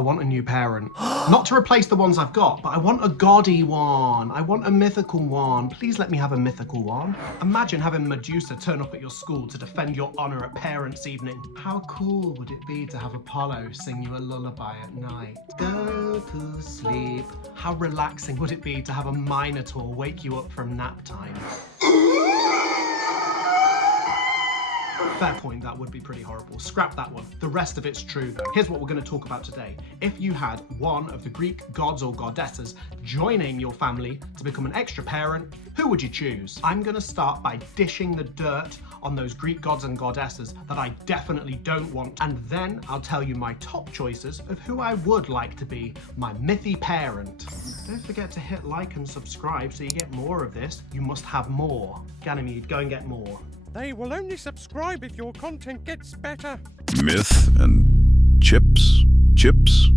I want a new parent. Not to replace the ones I've got, but I want a gaudy one. I want a mythical one. Please let me have a mythical one. Imagine having Medusa turn up at your school to defend your honor at parents' evening. How cool would it be to have Apollo sing you a lullaby at night? Go to sleep. How relaxing would it be to have a Minotaur wake you up from nap time? Fair point, that would be pretty horrible. Scrap that one. The rest of it's true. Here's what we're going to talk about today. If you had one of the Greek gods or goddesses joining your family to become an extra parent, who would you choose? I'm going to start by dishing the dirt on those Greek gods and goddesses that I definitely don't want, and then I'll tell you my top choices of who I would like to be my mythy parent. Don't forget to hit like and subscribe so you get more of this. You must have more. Ganymede, go and get more. They will only subscribe if your content gets better. Myth and chips? Chips?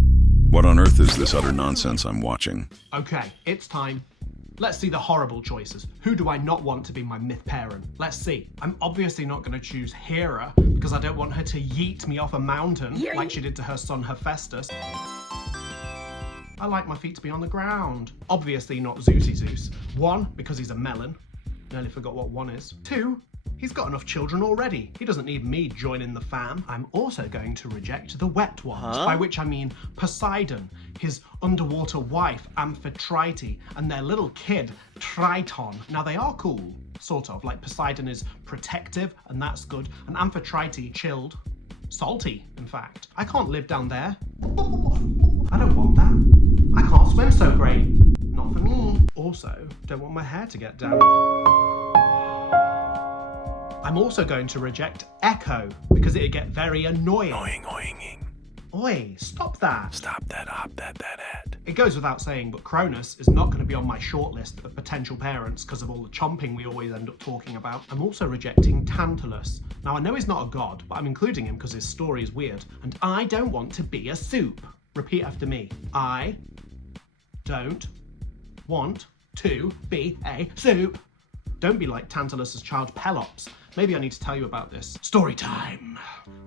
What on earth is this utter nonsense I'm watching? Okay, it's time. Let's see the horrible choices. Who do I not want to be my myth parent? Let's see. I'm obviously not going to choose Hera because I don't want her to yeet me off a mountain like she did to her son Hephaestus. I like my feet to be on the ground. Obviously not Zeusy Zeus. 1, because he's a melon. Nearly forgot what 1 is. 2, he's got enough children already. He doesn't need me joining the fam. I'm also going to reject the wet ones, by which I mean Poseidon, his underwater wife Amphitrite, and their little kid Triton. Now they are cool, sort of. Like Poseidon is protective, and that's good, and Amphitrite chilled. Salty, in fact. I can't live down there. I don't want that. I can't swim so great. Not for me. Also, don't want my hair to get damp. I'm also going to reject Echo because it'd get very annoying. Oi, stop that. Stop that, hop that head. It goes without saying, but Cronus is not going to be on my shortlist of potential parents because of all the chomping we always end up talking about. I'm also rejecting Tantalus. Now I know he's not a god, but I'm including him because his story is weird. And I don't want to be a soup. Repeat after me. I don't want to be a soup. Don't be like Tantalus's child Pelops. Maybe I need to tell you about this. Story time.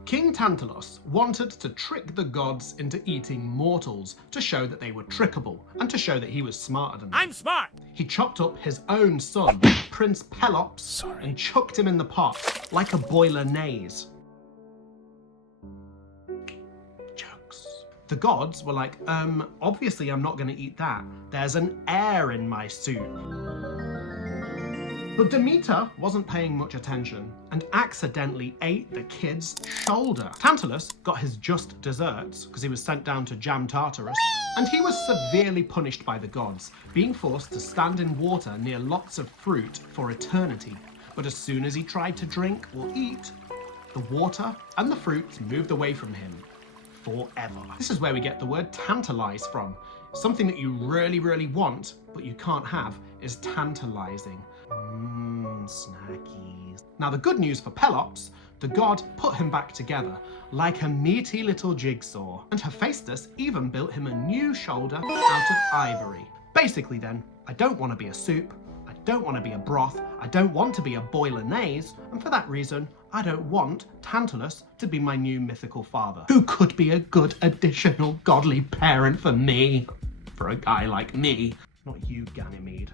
King Tantalus wanted to trick the gods into eating mortals to show that they were trickable and to show that he was smarter than them. I'm smart! He chopped up his own son, Prince Pelops, and chucked him in the pot like a boilernaise. Jokes. The gods were like, obviously I'm not going to eat that. There's an air in my soup. But Demeter wasn't paying much attention and accidentally ate the kid's shoulder. Tantalus got his just desserts because he was sent down to Jam Tartarus, and he was severely punished by the gods, being forced to stand in water near lots of fruit for eternity. But as soon as he tried to drink or eat, the water and the fruits moved away from him forever. This is where we get the word tantalize from. Something that you really, really want, but you can't have, is tantalizing. Snackies. Now the good news for Pelops, the god put him back together like a meaty little jigsaw, and Hephaestus even built him a new shoulder out of ivory. Basically then, I don't want to be a soup, I don't want to be a broth, I don't want to be a boilernaise, and for that reason, I don't want Tantalus to be my new mythical father, who could be a good additional godly parent for me. For a guy like me. Not you, Ganymede.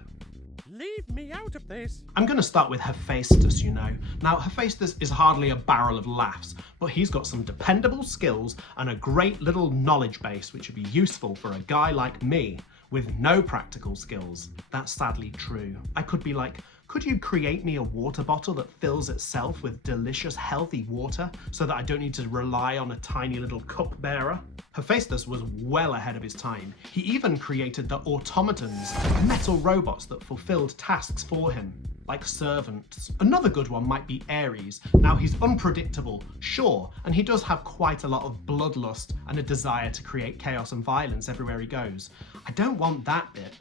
Leave me out of this. I'm going to start with Hephaestus, you know. Now, Hephaestus is hardly a barrel of laughs, but he's got some dependable skills and a great little knowledge base which would be useful for a guy like me with no practical skills. That's sadly true. I could be like, could you create me a water bottle that fills itself with delicious, healthy water so that I don't need to rely on a tiny little cup bearer? Hephaestus was well ahead of his time. He even created the automatons, metal robots that fulfilled tasks for him, like servants. Another good one might be Ares. Now he's unpredictable, sure, and he does have quite a lot of bloodlust and a desire to create chaos and violence everywhere he goes. I don't want that bit.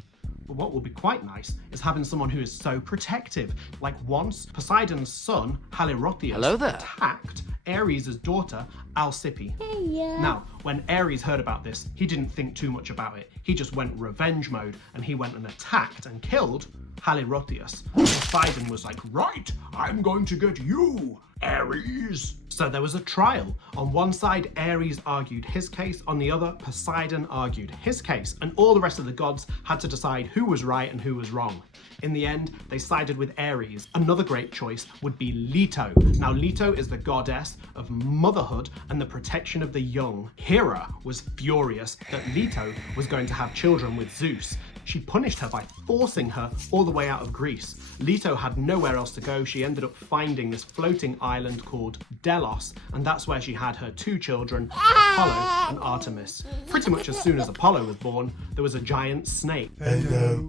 But what would be quite nice is having someone who is so protective. Like once, Poseidon's son, Halirrhothios, attacked Ares' daughter, Alcippe. Hey, yeah. Now, When Ares heard about this, he didn't think too much about it. He just went revenge mode, and he went and attacked and killed Halirrhothios. Poseidon was like, right, I'm going to get you, Ares. So there was a trial. On one side, Ares argued his case. On the other, Poseidon argued his case. And all the rest of the gods had to decide who was right and who was wrong. In the end, they sided with Ares. Another great choice would be Leto. Now, Leto is the goddess of motherhood and the protection of the young. Hera was furious that Leto was going to have children with Zeus. She punished her by forcing her all the way out of Greece. Leto had nowhere else to go. She ended up finding this floating island called Delos, and that's where she had her two children, Apollo and Artemis. Pretty much as soon as Apollo was born, there was a giant snake,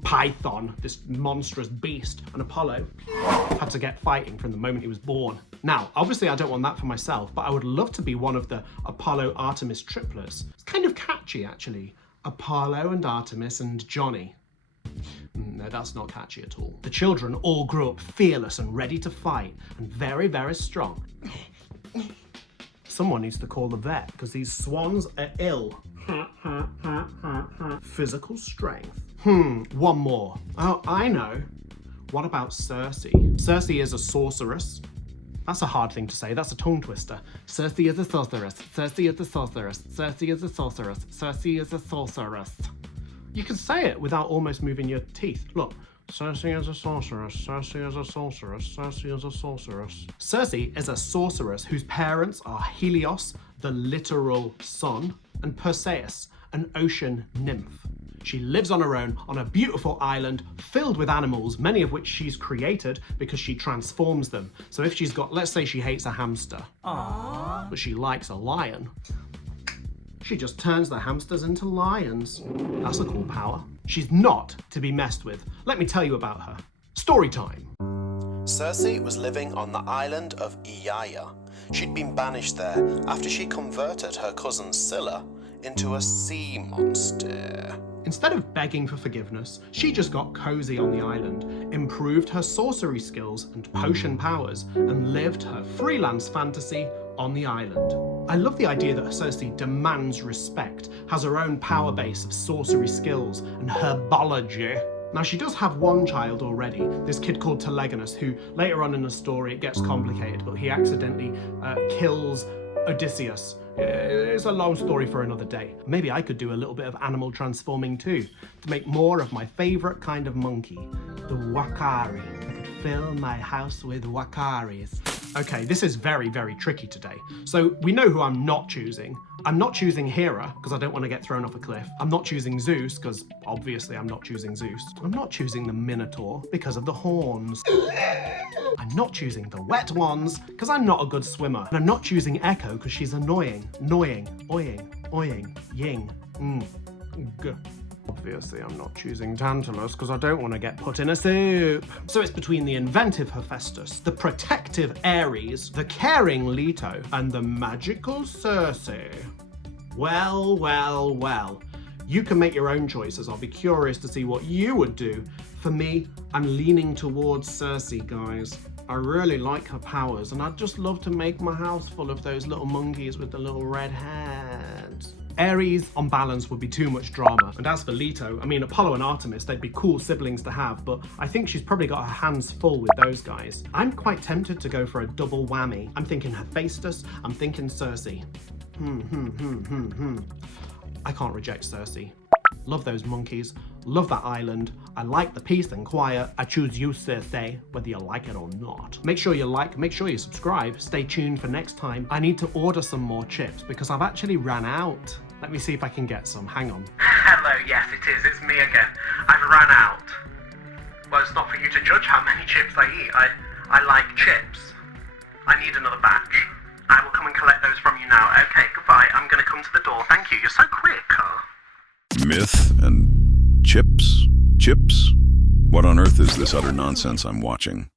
Python, this monstrous beast, and Apollo had to get fighting from the moment he was born. Now, obviously I don't want that for myself, but I would love to be one of the Apollo-Artemis triplets. It's kind of catchy, actually. Apollo and Artemis and Johnny. No, that's not catchy at all. The children all grew up fearless and ready to fight, and very, very strong. Someone needs to call the vet, because these swans are ill. Physical strength. One more. Oh, I know. What about Circe? Circe is a sorceress. That's a hard thing to say. That's a tongue twister. Circe is a sorceress. Circe is a sorceress. Circe is a sorceress. Circe is a sorceress. You can say it without almost moving your teeth. Look. Circe is a sorceress. Circe is a sorceress. Circe is a sorceress. Circe is a sorceress whose parents are Helios, the literal sun, and Perseus, an ocean nymph. She lives on her own on a beautiful island filled with animals, many of which she's created because she transforms them. So if she's got, let's say she hates a hamster, but she likes a lion, she just turns the hamsters into lions. That's a cool power. She's not to be messed with. Let me tell you about her. Story time. Circe was living on the island of Aeaea. She'd been banished there after she converted her cousin Scylla into a sea monster. Instead of begging for forgiveness, she just got cozy on the island, improved her sorcery skills and potion powers, and lived her freelance fantasy on the island. I love the idea that Circe demands respect, has her own power base of sorcery skills and herbology. Now, she does have one child already, this kid called Telegonus, who later on in the story, it gets complicated, but he accidentally kills Odysseus. It's a long story for another day. Maybe I could do a little bit of animal transforming too, to make more of my favorite kind of monkey, the wakari. I could fill my house with wakaris. Okay, this is very, very tricky today. So we know who I'm not choosing. I'm not choosing Hera, because I don't want to get thrown off a cliff. I'm not choosing Zeus, because obviously I'm not choosing Zeus. I'm not choosing the Minotaur, because of the horns. I'm not choosing the wet ones, because I'm not a good swimmer. And I'm not choosing Echo, because she's annoying. Annoying. Oying. Ying. G. Obviously, I'm not choosing Tantalus because I don't want to get put in a soup. So it's between the inventive Hephaestus, the protective Ares, the caring Leto, and the magical Circe. Well. You can make your own choices. I'll be curious to see what you would do. For me, I'm leaning towards Circe, guys. I really like her powers, and I'd just love to make my house full of those little monkeys with the little red heads. Ares, on balance, would be too much drama. And as for Leto, I mean, Apollo and Artemis, they'd be cool siblings to have, but I think she's probably got her hands full with those guys. I'm quite tempted to go for a double whammy. I'm thinking Hephaestus, I'm thinking Circe. I can't reject Circe. Love those monkeys, love that island. I like the peace and quiet. I choose you, Circe, whether you like it or not. Make sure you like, make sure you subscribe. Stay tuned for next time. I need to order some more chips because I've actually ran out. Let me see if I can get some. Hang on. Hello, yes it is. It's me again. I've run out. Well, it's not for you to judge how many chips I eat. I like chips. I need another batch. I will come and collect those from you now. Okay, goodbye. I'm going to come to the door. Thank you. You're so quick. Myth and chips? Chips? What on earth is this utter nonsense I'm watching?